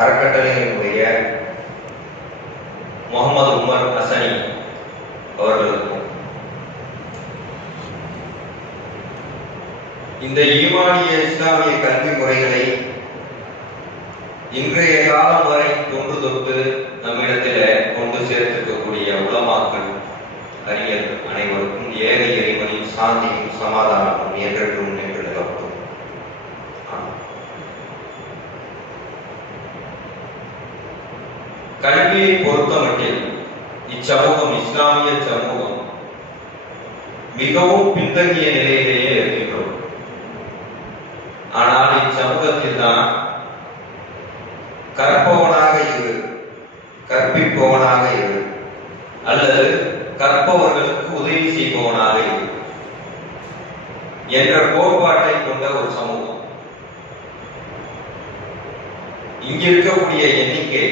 அறக்கட்டளையினுடைய Mohammed Umar ஹசனி அவர்களுக்கும் இந்த ஈமானிய இஸ்லாமிய கல்வி முறைகளை இன்றைய காலம் வரை தொன்று தொட்டு நம்மிடத்தில் கொண்டு சேர்த்திருக்கக்கூடிய உலமாக்கள் அறிஞர்கள் அனைவருக்கும் ஏக இறைவனின் சாந்தியும் சமாதானமும் என்றென்றும் நிகழ்த்தப்படும். கல்வியை பொறுத்தமட்டில் இச்சமூகம் இஸ்லாமிய சமூகம் மிகவும் பின்தங்கிய நிலையிலேயே இருக்கின்றோம். ஆனால் இச்சமூகத்தில் தான் கற்பவனாக இரு, கற்பிப்பவனாக இரு, அல்லது கற்பவர்களுக்கு உதவி செய்பவனாக இரு என்ற கோட்பாட்டை கொண்ட ஒரு சமூகம். இங்கிருக்கக்கூடிய எண்ணிக்கை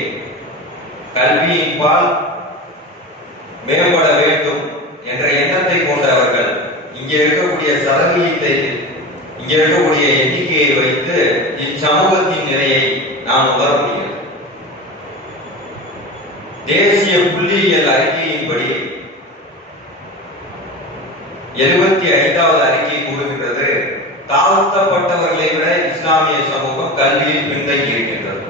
கல்வியின் பால் மேம்பட வேண்டும் என்ற எண்ணத்தை கொண்டவர்கள் இங்கே இருக்கக்கூடிய சதவீதத்தை, இங்கே இருக்கக்கூடிய எண்ணிக்கையை வைத்து இச்சமூகத்தின் நிலையை நாம் உணர முடியும். தேசிய புள்ளியியல் அறிக்கையின்படி 75வது அறிக்கை கூறுகின்றது, தாழ்த்தப்பட்டவர்களை விட இஸ்லாமிய சமூகம் கல்வியில் பின்தங்கி இருக்கின்றது.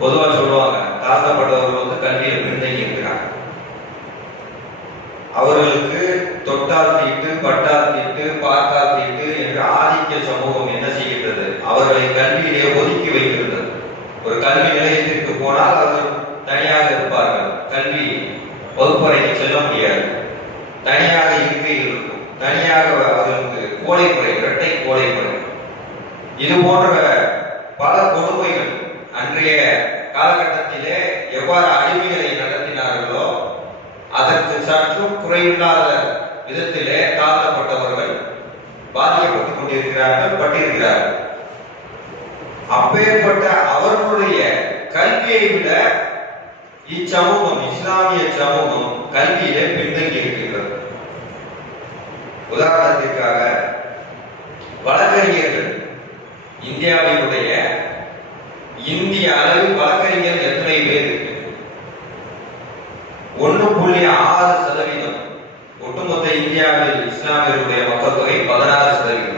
பொதுவா சொல்லுவாங்க, தாழ்த்தப்பட்டவர்கள் வந்து கல்வியில் பின்தங்கி இருக்கிறாங்க. அவர்களுக்கு தொட்டால் தீட்டு, பட்டால் தீட்டு, பார்த்தால் தீட்டு என்று ஆதிக்க சமூகம் என்ன செய்கின்றது? அவர்களை கல்வியிலே ஒதுக்கி வைக்கின்றது. ஒரு கல்வி நிலையத்திற்கு போனால் அவர்கள் தனியாக இருப்பார்கள், கல்வி வகுப்பறைக்கு செல்ல முடியாது, தனியாக இருக்கையில் இருக்கும், தனியாக அவர்களுக்கு கோடைமுறை, இரட்டை கோடைமுறை, இது போன்ற பல கொடுமைகள் அன்றைய காலகட்டத்திலே எவ்வாறு அடிமைகளை நடத்தினார்களோ அதற்கு சற்றும் குறையில்லாத விதத்திலே தாழ்த்தப்பட்டவர்கள் பாதிக்கப்பட்டுக் கொண்டிருக்கிறார்கள், பட்டிருக்கிறார்கள். அப்பேற்பட்ட அவர்களுடைய கல்வியை விட இச்சமூகம், இஸ்லாமிய சமூகம் கல்வியிலே பின்தங்கி இருக்கின்றது. உதாரணத்திற்காக வழக்கறிஞர்கள், இந்தியாவினுடைய இந்திய அளவில் வழக்கறிஞர் எத்தனை பேர் இருக்கு? 1.6%. ஒட்டுமொத்த இந்தியாவில் இஸ்லாமியர்களுடைய மக்கள் தொகை 16%.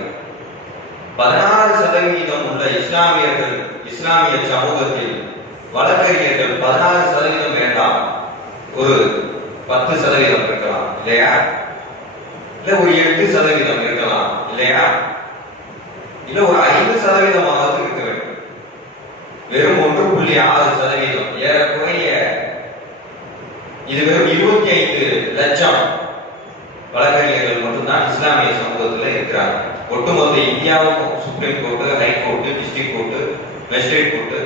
16% உள்ள இஸ்லாமியர்கள், இஸ்லாமிய சமூகத்தில் வழக்கறிஞர்கள் 16% வேண்டாம், ஒரு 10% இருக்கலாம் இல்லையா? இல்ல ஒரு 8% இருக்கலாம் இல்லையா? இல்ல ஒரு 5% இருக்க வேண்டும். வெறும் 1.6%, ஏறக்குறைய இது வெறும் 25 லட்சம் வழக்கறிஞர்கள் மட்டும்தான் இஸ்லாமிய சமூகத்தில் இருக்கிறாங்க. ஒட்டுமொத்த இந்தியாவுக்கும் supreme court, high court, district court, magistrate court,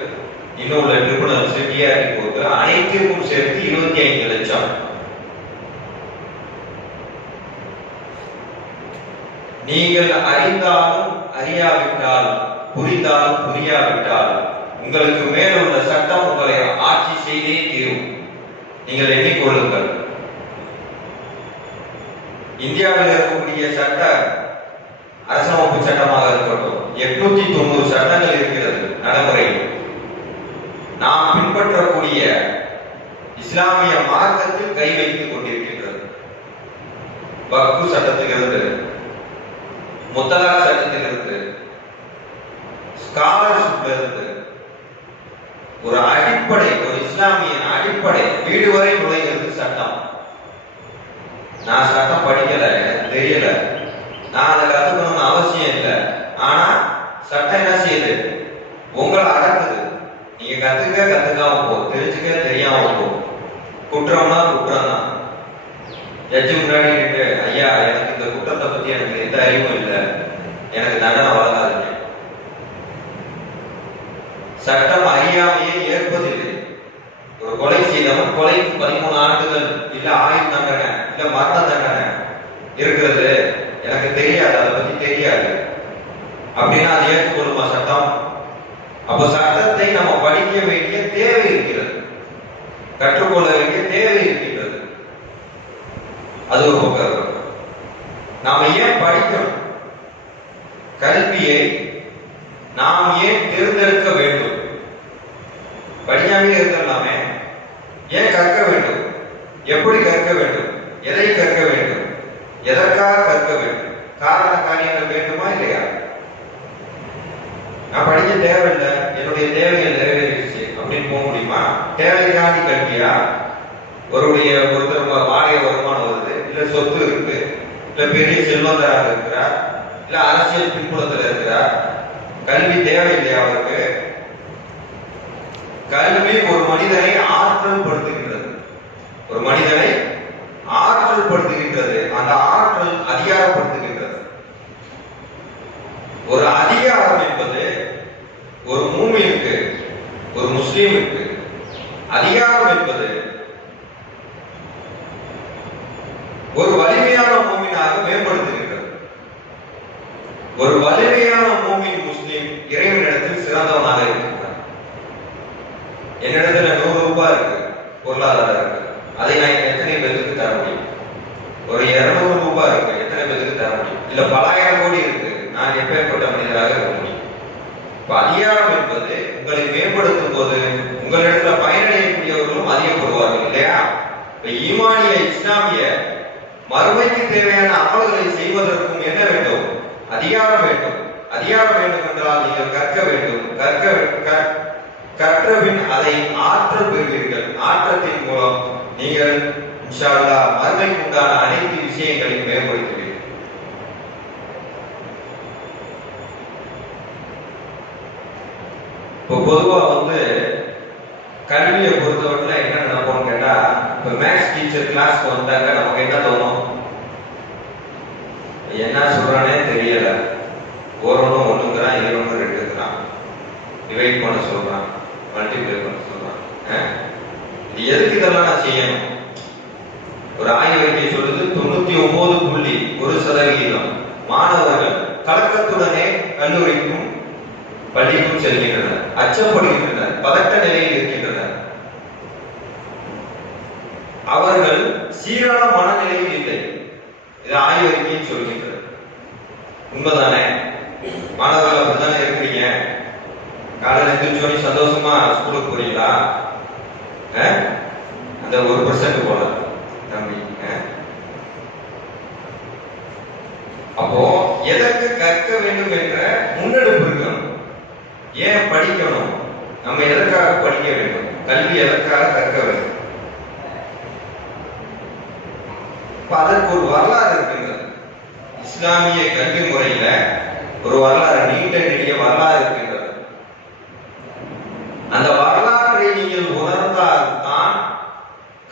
இன்னும் உள்ள ட்ரிபுனல்ஸ், டிஆர்டி கோர்ட்டு அனைத்திற்கும் சேர்த்து 25 லட்சம். நீங்கள் அறிந்தாலும் அறியாவிட்டால், புரிந்தாலும் புரியாவிட்டால் உங்களுக்கு மேலுள்ள சட்டம் உங்களை ஆட்சி செய்தே தீரும். நீங்கள் எண்ணிக்கொள்ளுங்கள். இந்தியாவில் இருக்கக்கூடிய சட்ட அரசமைப்பு சட்டமாக இருக்கட்டும், 890 சட்டங்கள் இருக்கிறது நடைமுறையில். நாம் பின்பற்றக்கூடிய இஸ்லாமிய மார்க்கத்தில் கை வைத்துக் கொண்டிருக்கின்றது. வக்ஃபு சட்டத்திலிருந்து, முத்தலாக் சட்டத்திலிருந்து, ஸ்காலர்ஷிப்ல இருந்து, ஒரு அடிப்படை, ஒரு இஸ்லாமியின் அடிப்படை வீடு வரை நுழைகிறது சட்டம். நான் சட்டம் படிக்கல, எனக்கு தெரியல, நான் அதை கத்துக்கணும்னு அவசியம் இல்லை. ஆனா சட்டம் என்ன செய்யுது? உங்களை அடக்குது. நீங்க கத்துக்காம போ, தெரிஞ்சுக்க தெரியாம போ. குற்றம்னா குற்றம் தான். ஜட்ஜு முன்னாடி நின்று, ஐயா எனக்கு இந்த குற்றத்தை பத்தி எனக்கு எந்த அறிவும் இல்லை, எனக்கு தண்டனை வழங்காதுங்க. சட்டம் அறியாமையே ஏற்பதில்லை. ஒரு கொலை செய்தவன் கொலைக்கு 13 ஆண்டுகள் இல்ல ஆயுள் தண்டனை இல்ல மரண தண்டனை இருக்கிறது, எனக்கு தெரியாது, அதை பத்தி தெரியாது அப்படின்னா அது ஏற்றுக்கொள்ளுமா சட்டம்? அப்ப சட்டத்தை நம்ம படிக்க வேண்டிய தேவை இருக்கிறது, கற்றுக்கொள்ள வேண்டிய தேவை இருக்கின்றது. அது ஒரு பக்கம். நாம ஏன் படிக்கணும்? கல்வியை நாம் ஏன் தேர்ந்தெடுக்க வேண்டும்? படிக்காமே இருந்தலாமே, ஏன் கற்க வேண்டும்? எப்படி கற்க வேண்டும்? எதை கற்க வேண்டும்? எதற்காக கற்க வேண்டும்? காரண காரியங்கள் வேண்டுமா இல்லையா? நான் படிக்க தேவையில்லை, என்னுடைய தேவைகள் நிறைவேறிடுச்சு அப்படின்னு போக முடியுமா? தேவைக்காண்டி கல்வியா? ஒருத்தர் வாடகை வருமானம் வருது, இல்ல சொத்து இருக்கு, இல்ல பெரிய செல்வந்தராக இருக்கிறார், இல்ல அரசியல் பின்புலத்தில் இருக்கிறார், கல்வி தேவையில்லையா அவருக்கு? கல்வி ஒரு மனிதனை ஆற்றல் படுத்துகின்றது. ஒரு மனிதனை ஆற்றல் படுத்துகின்றது. அந்த ஆற்றல் அதிகாரப்படுத்துகின்றது. ஒரு அதிகாரம் என்பது ஒரு மூமினுக்கு, ஒரு முஸ்லிமுக்கு அதிகாரம் என்பது ஒரு வலிமையான மூமினாக மேம்படுத்துகின்றது. ஒரு வலிமையான மூமின் முஸ்லிம் இறைவனிடத்தில் சிறந்தவனாக இருக்கின்றார். என்னிடத்துல 100 ரூபாய் இருக்கு, பொருளாதாரம் இருக்கு, அதை நான் எத்தனை பேருக்கு தர முடியும்? ஒரு 200 ரூபாய் இருக்கு, எத்தனை பேருக்கு தர முடியும்? இல்ல பலாயிரம் கோடி இருக்கு, நான் எப்பேற்பட்ட மனிதராக இருக்க முடியும்? இப்ப அதிகாரம் என்பது உங்களை மேம்படுத்தும் போது உங்களிடத்துல பயனடையக்கூடியவர்களும் அதிகப்படுவார்கள் இல்லையா? இப்ப ஈமானிய இஸ்லாமிய மறுமைக்கு தேவையான அமல்களை செய்வதற்கும் என்ன வேண்டும்? அதிகாரம் வேண்டும். அதிகாரம் வேண்டும் என்றால் நீங்கள் கற்க வேண்டும். கற்றபின் அதை ஆற்றல் பெறுவீர்கள். ஆற்றத்தின் மூலம் நீங்கள் இன்ஷா அல்லாஹ் மறுமைக்கு உண்டான அனைத்து விஷயங்களையும் மேம்படுத்துவீர்கள். இப்போ பொதுவா கல்வியை பொறுத்தவரையில என்ன நினைப்போம்னு கேட்டா, இப்போ மேக்ஸ் டீச்சர் கிளாஸ்க்கு வந்தாக்க நமக்கு என்ன தோணும்? என்ன சொல்றானே தெரியல, ஓரணும் ஒண்ணுங்கிறான், இருபது ரெண்டுங்கிறான், டிவைட் பண்ண சொல்றான், மல்டிப்ளை பண்ண சொல்றான். இது எதுக்கு இதெல்லாம் நான் செய்யணும்? ஒரு ஆய்வறிக்கை சொல்லுது 99.1% மாணவர்கள் கலக்கத்துடனே கல்லூரிக்கும் பள்ளிக்கும் செல்கின்றனர், அச்சப்படுகின்றனர், பதட்ட நிலையில் இருக்கின்றனர். அவர்கள் சீரான மனநிலையில் இல்லை. இது ஆய்வறிக்கை சொல்கின்றது. உண்மைதானே? மாணவர்கள் அப்படித்தானே இருக்கிறீங்க? காலையில் எந்திரிச்சோன்னு சந்தோஷமா ஸ்கூலுக்கு போறீங்களா? அந்த 1% போல தம்பி. அப்போ எதற்கு கற்க வேண்டும் என்ற முன்னெடுப்பு இருக்கணும். ஏன் படிக்கணும்? நம்ம எதற்காக படிக்க வேண்டும்? கல்வி எதற்காக கற்க வேண்டும்? அதற்கு ஒரு வரலாறு இருக்கின்றது. இஸ்லாமிய கல்வி முறையில ஒரு வரலாறு, நீண்ட நெடிய வரலாறு இருக்கின்றது. அந்த வரலாற்றை நீங்கள் உணர்ந்தால் தான்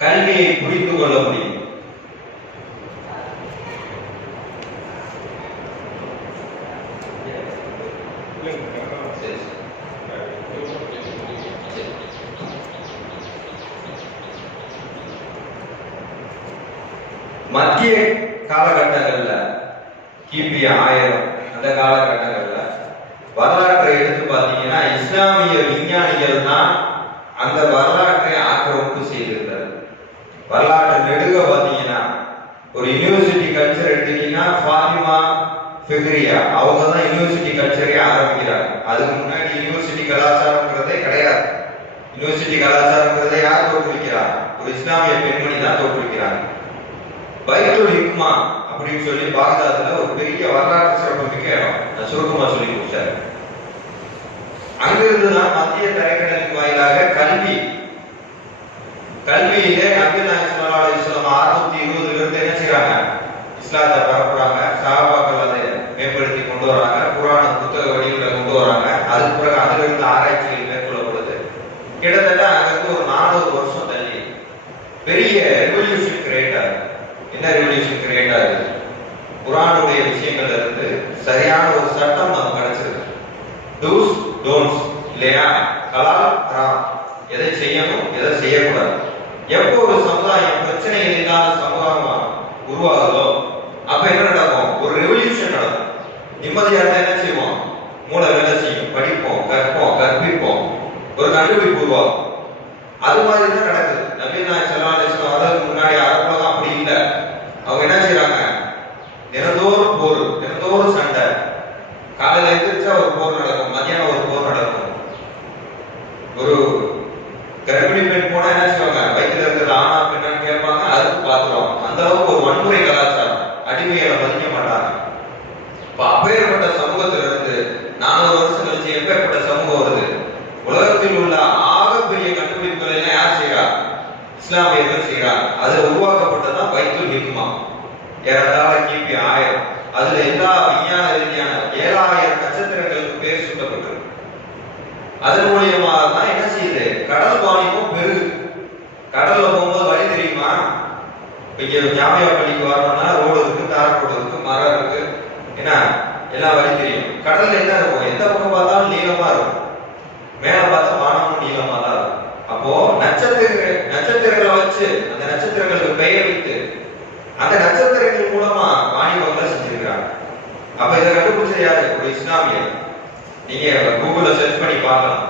கல்வியை புரிந்து கொள்ள முடியும். மத்திய காலகட்டங்கள்ல கிபி 1000 அந்த காலகட்டங்கள்ல வரலாற்றை எடுத்து பார்த்தீங்கன்னா இஸ்லாமிய விஞ்ஞானிகள் தான் அந்த வரலாற்றை ஆக்கிரமிப்பு செய்திருந்தார். வரலாற்று நெடுக பார்த்தீங்கன்னா ஒரு யூனிவர்சிட்டி கல்ச்சர் எடுத்தீங்கன்னா ஃபாத்திமா ஃபிக்ரியா அவங்க தான் யூனிவர்சிட்டி கல்ச்சரை ஆரம்பிக்கிறாங்க. அதுக்கு முன்னாடி யூனிவர்சிட்டி கலாச்சாரம்ங்கிறதே கிடையாது. யூனிவர்சிட்டி கலாச்சாரம்ங்கிறதை யார் தோற்றுவிக்கிறார்? ஒரு இஸ்லாமிய பெண்மணி தான் தோற்றுவிக்கிறாங்க. பைத்துல் ஹிக்மா அப்படின்னு சொல்லி பாக்தாதுல ஒரு பெரிய வரலாற்று சிறப்பு மிக்க இடம், நான் சுருக்கமா சொல்லி கொடுத்தாரு. அங்கிருந்துதான் மத்திய தரைக்கடலின் வாயிலாக கல்வியிலே நபி நாயகம் ஸல்லல்லாஹு அலைஹி வஸல்லம் 620 இருந்து என்ன செய்றாங்க? இஸ்லாத்தை பரப்புறாங்க. சஹாபாக்கள் அதை மேம்படுத்தி கொண்டு வராங்க. குர்ஆனை புத்தக வடிவில கொண்டு வராங்க. அதுக்கு பிறகு அதிலிருந்து ஆராய்ச்சிகள் மேற்கொள்ளப்படுது. கிட்டத்தட்ட அங்கிருந்து ஒரு 400 வருஷம் தள்ளி பெரிய ரெவல்யூஷன் கிரியேட் ஆகுது. என்ன ரெவல்யூஷன் கிரியேட் ஆகுது? குர்ஆனுடைய விஷயங்கள்ல இருந்து சரியான ஒரு சட்டம் நமக்கு கிடைச்சிருக்கு. டூஸ் டோன்ட்ஸ் இல்லையா? ஹலால் ஹராம், எதை செய்யணும் எதை செய்யக்கூடாது. எப்போ ஒரு சமுதாயம் பிரச்சனைகள் இல்லாத சமுதாயமா உருவாகுதோ அப்ப என்ன நடக்கும்? ஒரு ரெவல்யூஷன் நடக்கும். நிம்மதியா இருந்தா என்ன செய்வோம்? மூளை வேலை செய்யும், படிப்போம், கற்போம், கற்பிப்போம், ஒரு கண்டுபிடிப்பு உருவாகும். அது மாதிரி தான் நடக்குது. நபி நாயகம் ஸல்லல்லாஹு அலைஹி வஸல்லம் அதற்கு முன்னாடி அரபுல அப்படி இல்லை. அவங்க என்ன செய்யறாங்க? தினந்தோறும் போர், தினந்தோறும் சண்டை. காலையில எந்திரிச்சா ஒரு போர் நடக்கும், மதியானம் கண்டுபிடிச்ச எப்பேற்பட்ட சமூகம் வருது. உலகத்தில் உள்ள ஆகப்பெரிய கண்டுபிடிப்புகளை எல்லாம் யார் செய்யறா? இஸ்லாமியர்கள் செய்யறாங்க. அதுல உருவாக்கப்பட்டதான் பைத்துல் ஹிக்மா. ஏறத்தாழ கிபி 1000. அதுல எல்லா விஞ்ஞான ரீதியான 7000 நட்சத்திரங்களுக்கு பேர் சூட்டப்பட்டிருக்கு. அதன் மூலியமாக தான் என்ன செய்யுது? கடல் வாணிபம் பெருகு. கடல்ல போகும்போது வழி தெரியுமா? இங்க ஜாமியா பள்ளிக்கு வரணும்னா ரோடு இருக்கு, தார் ரோடு இருக்கு, மரம் இருக்கு, என்ன எல்லாம் வழி தெரியும். கடல்ல என்ன இருக்கும்? எந்த பக்கம் பார்த்தாலும் நீளமா இருக்கும், மேல பார்த்தா வானமும் நீளமா தான் இருக்கும். அப்போ நட்சத்திரங்களை வச்சு அந்த நட்சத்திரங்களுக்கு பெயர் வைத்து அந்த நட்சத்திரங்கள் மூலமா வாணிபங்களை செஞ்சிருக்கிறாங்க. அப்ப இதை கண்டுபிடிச்சது யாரு? ஒரு இஸ்லாமியர். நீங்க கூகுள்ல சர்ச் பண்ணி பார்க்கலாம்.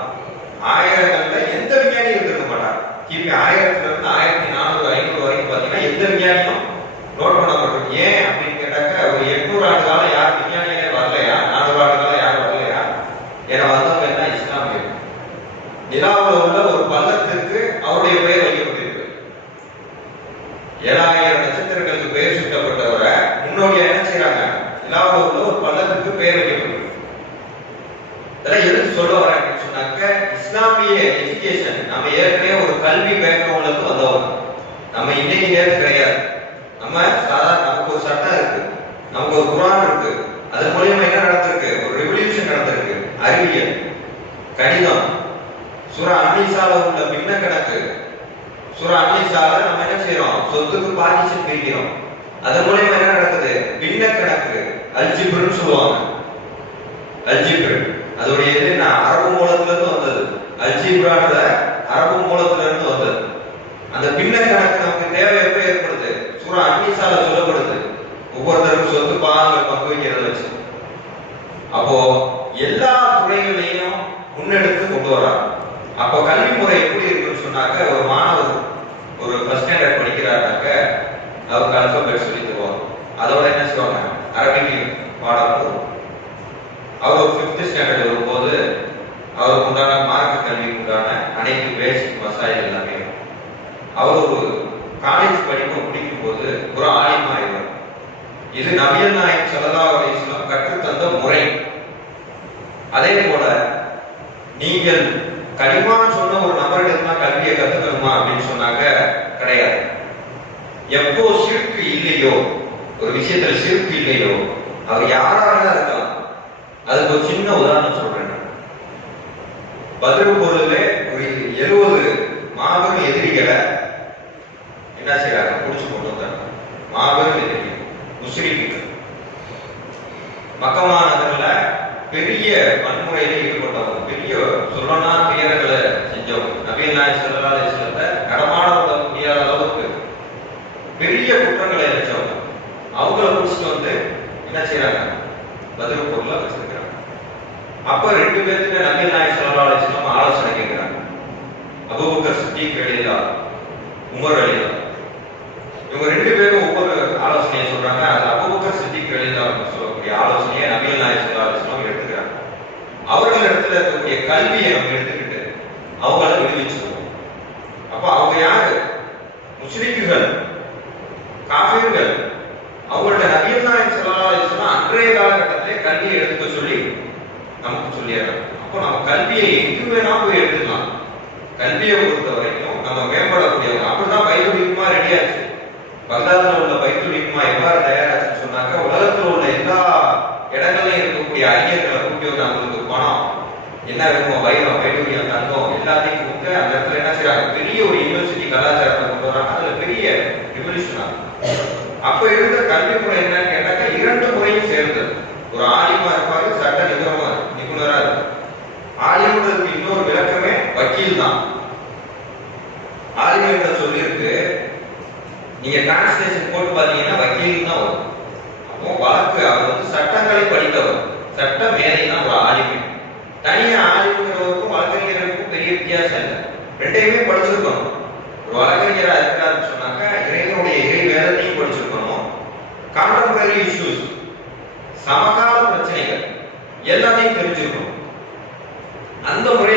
1000கள்ல எந்த விஞ்ஞானியும் இருந்திருக்க மாட்டாங்க. கிபி 1000ல இருந்து 1400 500 வரைக்கும் பாத்தீங்கன்னா எந்த விஞ்ஞானியும் நோட் பண்ணப்பட்டிருக்கு. ஏன் அப்படின்னு கேட்டாக்க ஒரு 800 ஆண்டு காலம் யார் விஞ்ஞானிகளே வரலையா? 400 ஆண்டு காலம் யாரும் வரலையா? ஏன்னா வந்தவங்க என்ன? இஸ்லாமியர். நிலாவில் உள்ள ஒரு பள்ளத்திற்கு அவருடைய பெயர் வைக்கப்பட்டிருக்கு. 7000 நட்சத்திரங்களுக்கு பெயர் சூட்டப்பட்டவரை முன்னோடியா என்ன செய்யறாங்க? நிலாவில் உள்ள ஒரு பள்ளத்திற்கு பெயர் வைக்கப்பட்டிருக்கு. இதெல்லாம் எதுக்கு சொல்ல வரேன் அப்படின்னு சொன்னாக்க, இஸ்லாமிய எஜுகேஷன் நம்ம ஏற்கனவே ஒரு கல்வி பேக்ரவுண்ட்ல வந்தவங்க. நம்ம இன்னைக்கு நேரத்து கிடையாது. நம்ம சாதாரண நமக்கு ஒரு சட்டம் இருக்கு, நமக்கு ஒரு குர்ஆன் இருக்கு. அது மூலியமா என்ன நடந்திருக்கு? ஒரு ரெவல்யூஷன் நடந்திருக்கு. அறிவியல், கணிதம், சூரா அன்-நிசால உள்ள பின்ன கணக்கு. சூரா அன்-நிசால நம்ம என்ன செய்யறோம்? சொத்துக்கு பார்ட்டிஷன் பிரிக்கிறோம். அது மூலியமா என்ன நடக்குது? பின்ன கணக்கு, அல்ஜிப்ருன்னு சொல்லுவாங்க. அல்ஜிப்ரு அதோடைய என்ன? அரபு மூலத்துல இருந்து வந்தது. அல்ஜிப்ரான்ற அரபு மூலத்துல இருந்து வந்தது. அந்த பின்ன கணக்கு நமக்கு தேவை எப்ப ஏற்படுது? சூரா அன்-நிசால சொல்லப்படுது. ஒவ்வொருத்தருக்கும் சொத்து பாகங்கள் பங்கு வைக்கிறத வச்சு. அப்போ எல்லா துறைகளையும் முன்னெடுத்து கொண்டு வராங்க. அப்போ கல்வி முறை எப்படி இருக்குன்னு சொன்னாக்க, ஒரு மாணவர் ஒரு ஃபர்ஸ்ட் ஸ்டாண்டர்ட் படிக்கிறாருனாக்க அவருக்கு அல்பபெட் சொல்லி தருவாங்க. அதோட என்ன செய்வாங்க? அரபிக் பாடம். அவர் 5th ஸ்டாண்டர்ட் வரும்போது அவருக்கு உண்டான மார்க்க கல்விக்கு உண்டான அனைத்து பேசிக் மசாயில் எல்லாமே. அவர் ஒரு காலேஜ் படிப்பு முடிக்கும் போது ஒரு ஆலிம் ஆயிடுவார். இது நபிகள் நாயகம் ஸல்லல்லாஹு அலைஹி வஸல்லம் கற்றுத்தந்த முறை. அதே போல நீங்கள் கலிமா சொன்ன ஒரு நபரிடத்துல கல்வியை கத்துக்கணுமா அப்படின்னு சொன்னாக்க கிடையாது. எப்போ ஷிர்க் இல்லையோ, ஒரு விஷயத்துல ஷிர்க் இல்லையோ, அவர் யாராக இருக்கலாம். அதுக்கு ஒரு சின்ன உதாரணம் சொல்றேன். பத்ர் போர்ல ஒரு 70 மாபெரும் எதிரிகளை என்ன செய்யறாங்க? புடிச்சு கொண்டு வந்தாங்க. மாபெரும் எதிரிகள் முஸ்லிம்கள். மக்கா நகர்ல பெரிய வன்முறையில ஈடுபட்டவங்க, பெரிய சொல்லனா துயரங்களை செஞ்சவங்க. நபிகள் நாயகம் ஸல்லல்லாஹு அலைஹி வஸல்லம் கடமாட முடியாத அளவுக்கு பெரிய குற்றங்களை இழைச்சவங்க. அவங்கள புடிச்சிட்டு வந்து என்ன செய்யறாங்க? பத்ர் போர்ல வச்சிருக்காங்க. அப்ப 2 பேருக்கு நபிகள் நாயகம் ஸல்லல்லாஹு அலைஹி வஸல்லம் ஆலோசனை கேட்கிறாங்க. அபூபக்கர் சித்திக் ரலியல்லாஹு, உமர் ரலியல்லாஹு, இவங்க 2 பேரும் ஒவ்வொரு ஆலோசனையை சொல்றாங்க. அது அபூபக்கர் சித்திக் ரலியல்லாஹு சொல்லக்கூடிய ஆலோசனையை நபிகள் நாயகம் ஸல்லல்லாஹு அலைஹி வஸல்லம் எடுத்துக்கிறாங்க. அவர்கள் இடத்துல இருக்கக்கூடிய கல்வியை நம்ம எடுத்துக்கிட்டு அவங்கள விடுவிச்சுக்கணும். அப்ப அவங்க யாரு? முஸ்லிம்கள், காஃபிர்கள். அவங்களோட நபிகள் நாயகம் ஸல்லல்லாஹு அலைஹி வஸல்லம் அன்றைய காலகட்டத்திலே கல்வியை எடுத்துக்க சொல்லி நமக்கு சொல்லிடுறாங்க. அப்போ நம்ம கல்வியை எங்கு வேணா போய் எடுத்துக்கலாம். கல்வியை பொறுத்த வரைக்கும் நம்ம மேம்படக்கூடியவங்க. அப்படிதான் பைத்துல் ஹிக்மா ரெடி ஆச்சு. பக்தாதுல உள்ள பைத்துல் ஹிக்மா எவ்வாறு தயாராச்சுன்னு சொன்னாக்க, உலகத்தில் உள்ள எல்லா இடங்களையும் இருக்கக்கூடிய அறிஞர்களை கூட்டி வந்து அவங்களுக்கு பணம் என்ன வேணுமோ, வைரம், வைடூரியம், தங்கம் எல்லாத்தையும் கொடுத்து அந்த இடத்துல என்ன செய்யறாங்க? பெரிய ஒரு யூனிவர்சிட்டி கலாச்சாரத்தை கொண்டு வராங்க. அதுல பெரிய ரெவல்யூஷன் ஆகும். அப்ப இருந்த கல்வி முறை என்னன்னு கேட்டாக்க 2 முறையும் சேர்ந்தது. ஒரு ஆலிமா இருப்பாரு, சட்ட நிபுணரா இருக்கு. ஆலிம்ன்றதுக்கு இன்னொரு விளக்கமே வக்கீல் தான். ஆலிம் என்ற சொல்லிருக்கு. நீங்க டிரான்ஸ்லேஷன் போட்டு பாத்தீங்கன்னா வக்கீல் தான் வரும். அப்போ வழக்கு அவர் வந்து சட்டங்களை படித்தவர், சட்ட மேதை தான் ஒரு ஆலிம். தனியா ஆலிம்ங்கிறவருக்கும் வழக்கறிஞருக்கும் பெரிய வித்தியாசம் இல்லை. 2யுமே படிச்சிருக்கணும். ஒரு வழக்கறிஞரா இருக்கிறாருன்னு சொன்னாக்க இறைவனுடைய இறை வேதத்தையும் படிச்சிருக்கணும். கான்டெம்பரரி இஷ்யூஸ், சமகால பிரச்சனைகள் எல்லாத்தையும் தெரிஞ்சிருக்கணும். அந்த முறை